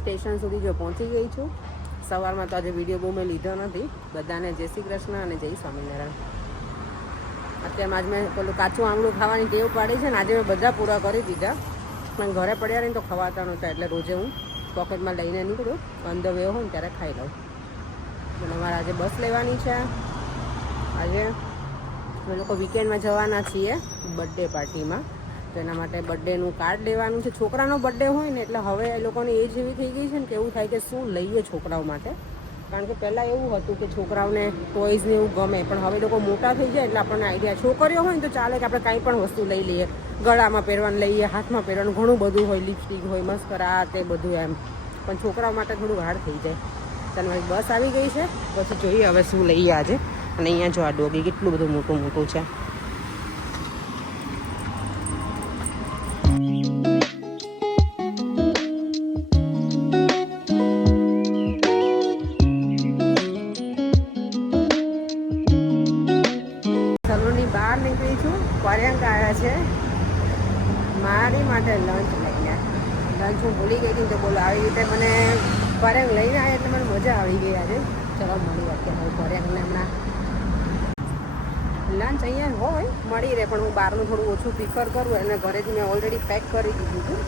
Station સુધી જો પહોંચી ગઈ છું. સવારમાં તો આજે વિડીયો બહુ મેં લીધો નથી. બધાને જય શ્રી કૃષ્ણ અને જય સ્વામિનારાયણ. અત્યારમાં આજ મેં પેલું કાચું આમળું ખાવાની ટેવ પાડી છે ને આજે મેં બધા પૂરા કરી દીધા. પણ ઘરે પડ્યા રહીને તો ખવાતા નહોતા, એટલે રોજે હું પોકેટમાં લઈને નીકળું, ઓન ધ વે હોય ને ત્યારે ખાઈ લઉં. અને અમારે આજે બસ લેવાની છે. આજે અમે લોકો વીકેન્ડમાં જવાના છીએ બર્થડે પાર્ટીમાં, તો એના માટે બર્થડેનું કાર્ડ લેવાનું છે. છોકરાનો બર્થડે હોય ને એટલે હવે એ લોકોની એજ એવી થઈ ગઈ છે ને કે એવું થાય કે શું લઈએ છોકરાઓ માટે. કારણ કે પહેલાં એવું હતું કે છોકરાઓને ટોયઝને એવું ગમે, પણ હવે લોકો મોટા થઈ જાય એટલે આપણને આઈડિયા, છોકરીઓ હોય ને તો ચાલે કે આપણે કાંઈ પણ વસ્તુ લઈ લઈએ, ગળામાં પહેરવાનું લઈએ, હાથમાં પહેરવાનું ઘણું બધું હોય, લિપસ્ટિક હોય, મસ્કરા, તે બધું એમ. પણ છોકરાઓ માટે થોડું હાર્ડ થઈ જાય. ચાલો મારી બસ આવી ગઈ છે, પછી જોઈએ હવે શું લઈએ આજે. અને અહીંયા જો આ ડોગી કેટલું બધું મોટું મોટું છે. સલૂનની બહાર નીકળી છું. પર્યંક આવ્યા છે મારી માટે લંચ લઈને. લંચ હું ભૂલી ગઈ હતી તો બોલો આવી રીતે મને પર્યંક લઈને આવ્યા એટલે મને મજા આવી ગઈ આજે. ચલો મળી અત્યારે પર્યંકને હમણાં લંચ અહીંયા હોય મળી રહે, પણ હું બહારનું થોડું ઓછું પ્રિફર કરું. અને ઘરેથી મેં ઓલરેડી પેક કરી દીધું હતું,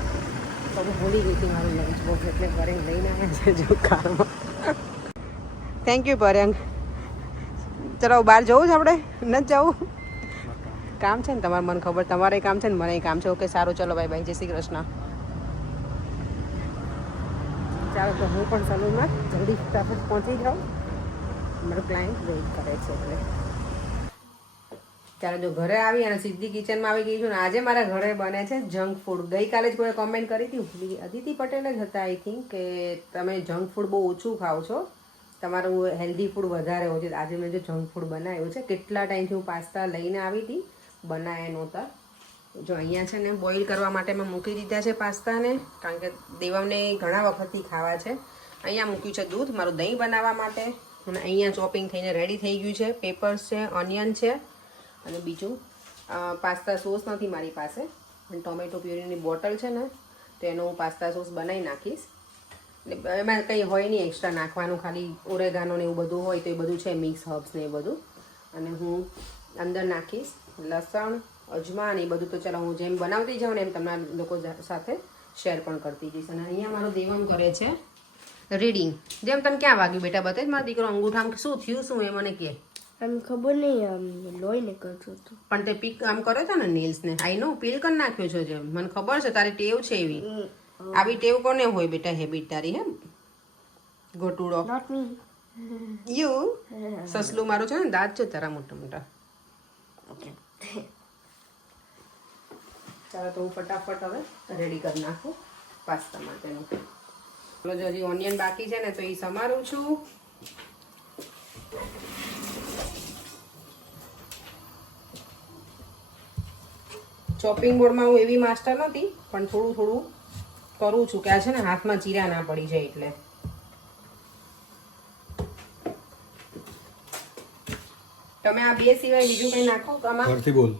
તો હું ભૂલી ગઈ હતી મારું લંચ બોક્સ, એટલે ઘરે લઈને આવ્યા છે જો કારમાં. Thank you Paryank. ચલો બહાર જવું છે આપણે? નથી જવું? કામ છે ને તમારે, મને ખબર, તમારે કામ છે ને મને કામ છે. ઓકે સારું, ચલો બાય બાય, જય શ્રી કૃષ્ણ. ચાલો તો હું પણ સલૂનમાં જલ્દી ફટાફટ પહોંચી જાઉં, મારો ક્લાયન્ટ વેઇટ કરે છે એટલે. ત્યારે જો ઘરે આવી અને સીધી કિચનમાં આવી ગઈ છું ને આજે મારા ઘરે બને છે જંક ફૂડ. ગઈકાલે જ કોઈ કોમેન્ટ કરી હતી, અદિતિ પટેલ જ હતા આઈ થિંક, કે તમે જંક ફૂડ બહુ ઓછું ખાઓ છો, તમારું હેલ્ધી ફૂડ વધારે હોય છે. આજે મેં જો જંક ફૂડ બનાવ્યું છે. કેટલા ટાઈમથી હું પાસ્તા લઈને આવી હતી, બનાવ્યા નહોતા. જો અહીંયા છે ને બોઇલ કરવા માટે મેં મૂકી દીધા છે પાસ્તાને, કારણ કે દેવમને ઘણા વખતથી ખાવા છે. અહીંયા મૂક્યું છે દૂધ મારું દહીં બનાવવા માટે. અને અહીંયા ચોપિંગ થઈને રેડી થઈ ગયું છે. પેપર્સ છે, ઓનિયન છે, અને બીજું પાસ્તા સોસ નથી મારી પાસે, અને ટોમેટો પ્યુરીની બોટલ છે ને, તો એનો હું પાસ્તા સોસ બનાવી નાખીશ. એટલે એમાં કંઈ હોય નહીં એક્સ્ટ્રા નાખવાનું, ખાલી ઓરેગાનો ને એવું બધું હોય તો એ બધું છે, મિક્સ હર્બ્સ ને એ બધું. અને હું અંદર નાખીશ લસણ, અજમા અને એ બધું. તો ચાલો હું જેમ બનાવતી જાઉં ને એમ તમારા લોકો સાથે શેર પણ કરતી જઈશ. અને અહીંયા મારો દેવમ કરે છે રીડિંગ. જેમ તને ક્યાં વાગ્યું બેટા? બતાવી મારો દીકરો અંગૂઠામાં શું થયું, શું એ મને કહે. આમ ખબર નહીં, આમ લોહી નીકળતું હતું. પણ તે પીક આમ કર્યો છે ને નેલ્સને, આઈ નો પીલ કરી નાખ્યો છે જેમ, મને ખબર છે તારી ટેવ છે એવી. આવી ટેવ કોને હોય બેટા, હેબિટ તારી? હે ગોટુડો નોટ મી. યુ સસલું મારું છે ને, દાંત છે તારા મોટા મોટા. ઓકે ચાલો તો હું ફટાફટ હવે રેડી કરી નાખું પાસ્તા માટેનું. ચલો જો હજી ઓનિયન બાકી છે ને તો એ સમારું છું. ચોપિંગ બોર્ડમાં હું એવી માસ્ટર નથી, પણ થોડું થોડું કરું છું કે આ છે ને હાથમાં ચીરા ના પડી જાય એટલે. તમે આ બે સિવાય બીજું કંઈ નાખો આમાં? ફરીથી બોલ.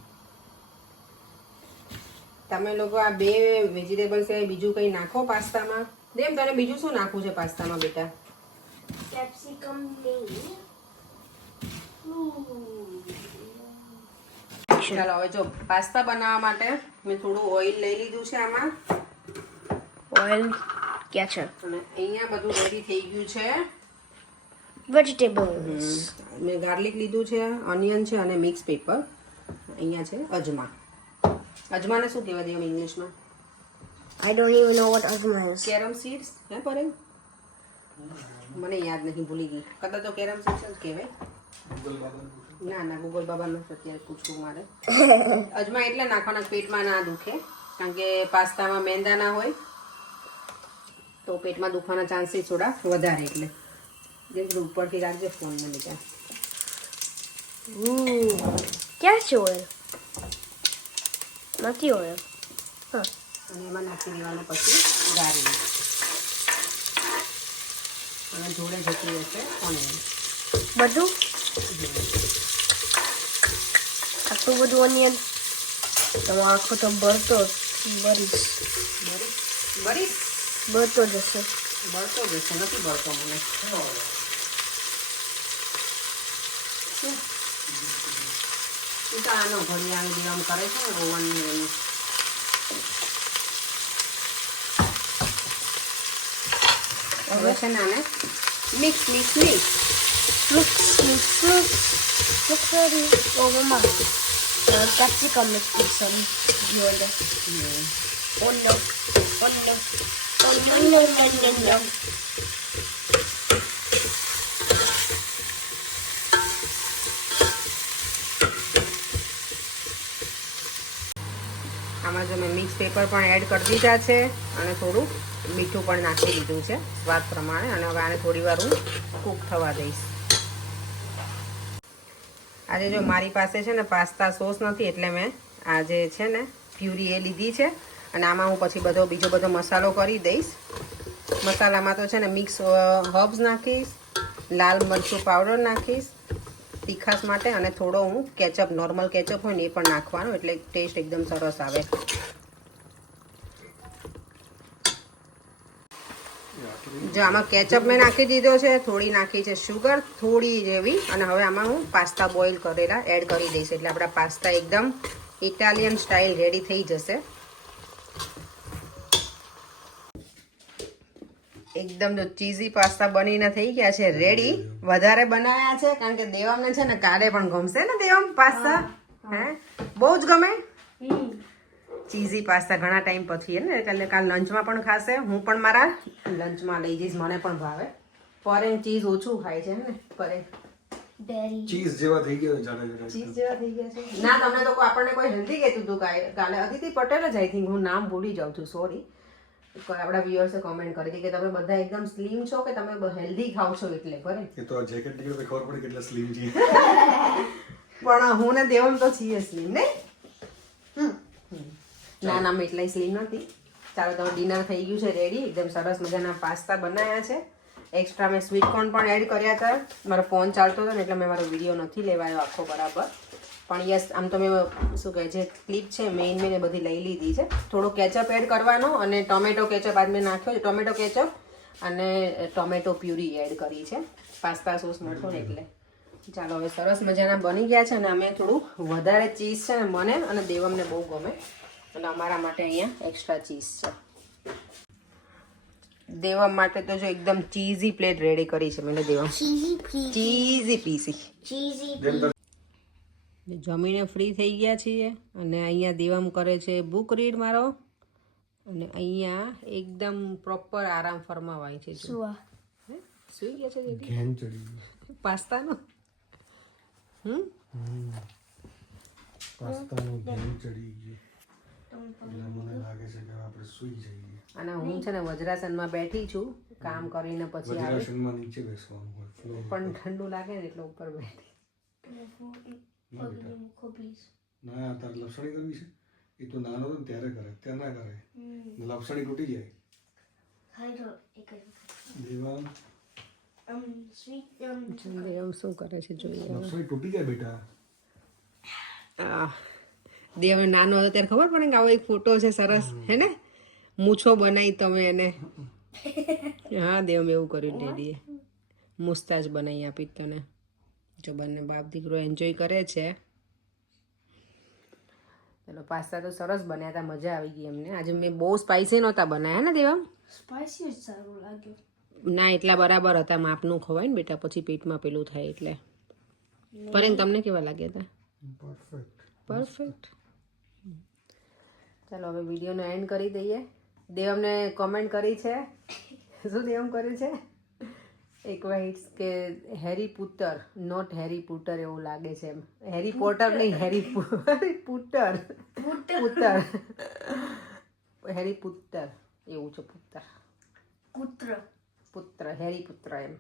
તમે લોકો આ બે વેજીટેબલ સિવાય બીજું કંઈ નાખો પાસ્તામાં? દેમ તને બીજું શું નાખવું છે પાસ્તામાં બેટા? કેપ્સિકમ નહીં. ચાલો હવે જો પાસ્તા બનાવવા માટે મેં થોડું ઓઇલ લઈ લીધું છે આમાં, ઓઇલ, કેચઅપ, અને અહીંયા બધું રેડી થઈ ગયું છે. વેજીટેબલ્સ, મેં ગાર્લિક લીધું છે, ઓનિયન છે, અને મિક્સ પેપર. અહીંયા છે અજમા. અજમાને શું કહેવાય દેવ ઇંગ્લિશમાં? I don't even know what ajma is. Carom seeds હે પરે? મને યાદ નથી, ભૂલી ગઈ. કદાચ તો કેરમ સીડ્સ જ કહેવાય. ના ના, ગૂગલ બાબાને અત્યારે પૂછવું મારે. અજમા એટલે નાખવાના પેટમાં ના દુખે, કારણ કે પાસ્તામાં મેંદા ના હોય તો પેટમાં દુખવાના ચાન્સીસ થોડા વધારે. એટલે જેમ ઉપરથી રાખજે ફોન મને ત્યાં. ક્યાં છે ઓઇલ? નથી ઓઇલ. હા, અને એમાં નાખી દેવાનું પછી ગાળી, અને જોડે જતી રહેશે ઓનિયન. બધું આટલું બધું ઓનિયન તો આખો તો ભરતો બરીશ બરી ભરતો જશે. બળતો જશે, નથી બળતો મને. તું તો આનો ઘડી આમ આમ કરે છે ને ઓવનની એનું. હવે છે ને આને mix mix mix. Look ready. Oh, Mama. Capsicum is put some yonder. Oh no. Oh no. Oh no, no, no, no, no. આમાં જો મેં મિક્સ પેપર પણ એડ કરી દીધા છે અને થોડું મીઠું પણ નાખી દીધું છે સ્વાદ પ્રમાણે. અને હવે આને થોડી વાર હું કૂક થવા દઈશ. આજે જો મારી પાસે છે ને પાસ્તા સોસ નથી એટલે મેં આજે છે ને પ્યુરી એ લીધી છે. અને આમાં હું પછી બીજો બધો મસાલો કરી દઈશ. મસાલામાં તો છે ને મિક્સ હર્બ્સ નાખીશ, લાલ મરચું પાવડર નાખીશ તીખાશ માટે, અને થોડો હું કેચઅપ, નોર્મલ કેચઅપ હોય ને એ પણ નાખવાનો, એટલે ટેસ્ટ એકદમ સરસ આવે. જો આમાં કેચઅપ મેં નાખી દીધો છે, થોડી નાખી છે શુગર, થોડી જેવી. અને હવે આમાં હું પાસ્તા બોઇલ કરેલા એડ કરી દઈશ, એટલે આપણા પાસ્તા એકદમ ઇટાલિયન સ્ટાઇલ રેડી થઈ જશે. એકદમ જો ચીઝી પાસ્તા બનીને થઈ ગયા છે રેડી. વધારે બનાવ્યા છે કારણ કે દેવામને છે ને કાલે પણ ગમશે ને દેવામ પાસ્તા. હે બહુ જ ગમે ચીઝી પાસ્તા ઘણા ટાઈમ પછી ને, એટલે કાલ લંચમાં પણ ખાશે. હું પણ મારા લંચમાં લઈ જઈશ, મને પણ ભાવે. ફોરેન ચીઝ ઓછું ખાય છે ને કરે. ચીઝ જેવા થઈ ગયા જાણે ચીઝ જેવા થઈ ગયા છે ના. તમને તો આપણને કોઈ હેલ્ધી કહેતું હતું કાલે, અદિતિ પટેલ જ આઈ થિંક, હું નામ ભૂલી જાઉં છું, સોરી. આપણા વ્યુઅર્સે કોમેન્ટ કરી હતી કે તમે બધા એકદમ સ્લિમ છો કે તમે હેલ્ધી ખાવ છો, એટલે બરે. એ તો આ જેકેટ નીકળે ખબર પડી કેટલા સ્લિમ છે. પણ હું ને દેવમ તો છીએ સ્લિમ ને. ના ના મેં એટલા સ્લિમ નથી. ચાલો તો ડિનર થઈ ગયું છે રેડી. એકદમ સરસ મજાના પાસ્તા બનાવ્યા છે. એક્સ્ટ્રા મેં સ્વીટ કોર્ન પણ એડ કર્યા હતા. મારો ફોન ચાલતો હતો ને એટલે મેં મારો વિડીયો નથી લેવાયો આખો બરાબર. પણ યસ, આમ તો મેં શું કહે છે ક્લિપ છે મેઇન મેં બધી લઈ લીધી છે. થોડો કેચઅપ એડ કરવાનો, અને ટોમેટો કેચઅપ આજ મેં નાખ્યો છે. ટોમેટો કેચઅપ અને ટોમેટો પ્યુરી એડ કરી છે. પાસ્તા સોસ નાખો ને એટલે. ચાલો હવે સરસ મજાના બની ગયા છે. અને અમે થોડું વધારે ચીઝ છે ને મને અને દેવમને બહુ ગમે, અને અમારા માટે અહીંયા એક્સ્ટ્રા ચીઝ છે. દેવમ માટે તો જો એકદમ ચીઝી પ્લેટ રેડી કરી છે મેં દેવમ. ચીઝી પીસી. જમીને ફ્રી થઈ ગયા છીએ અને અહીંયા દેવમ કરે છે બુક રીડ મારો, અને અહીંયા એકદમ પ્રોપર આરામ ફરમાવાય છે. સુઈ ગયા છે ઘેન ચડી પાસ્તાનો. પાસ્તાનો ઘેન ચડી ગયો એટલે મને લાગે છે કે આપણે સૂઈ જઈએ. અને હું છે ને વજ્રાસનમાં બેઠી છું કામ કરીને પછી આવી, વજ્રાસનમાં નીચે બેસવાનું હોય ફ્લોર પણ ઠંડુ લાગે ને એટલે ઉપર બેઠી. ના તારે લપસણી કરવી છે એ તો નાનો હતો ને ત્યારે કરે, ત્યાં ના કરે. લપસણી તૂટી જાય. દેવાંગ દેવમ શું કરે છે જોઈએ. લપસણી તૂટી જાય બેટા. દેવ નાનો હતો ત્યારે ખબર પડે કે આવો એક ફોટો છે સરસ, હે ને મૂછો બનાવી તમે એને. હા દેવ એવું કર્યું ડેડીએ, મુસ્તાજ બનાવી આપી તને. જો બંને બાપ દીકરો એન્જોય કરે છે. ચલો પાસ્તા તો સરસ બન્યા હતા, મજા આવી ગઈ અમને. આજે મેં બહુ સ્પાઇસી નહોતા બનાવ્યા ને દેવમ. સ્પાઇસી જ સારું લાગ્યું. ના એટલા બરાબર હતા, માપનું ખવાય ને બેટા, પછી પેટમાં પેલું થાય એટલે. પણ તમને કેવા લાગ્યા હતા? પરફેક્ટ. ચાલો હવે વિડીયોનો એન્ડ કરી દઈએ. દેવમને કોમેન્ટ કરી છે, શું દેવમ કર્યું છે એક વાઇટ્સ કે હેરી પુટર, નોટ હેરી પુટર એવું લાગે છે એમ. હેરી પોટર નહીં, હેરી પુટર. હેરી પુત્ર એવું છે. પુત્ર હેરી પુત્ર એમ.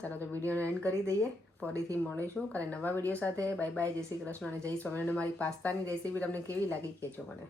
ચાલો તો વિડીયોનો એન્ડ કરી દઈએ. ફરીથી મળીશું કાલે નવા વિડીયો સાથે. બાય બાય, જય શ્રી કૃષ્ણ અને જય સ્વામિનારાયણ. મારી પાસ્તાની રેસીપી તમને કેવી લાગી કહેજો મને.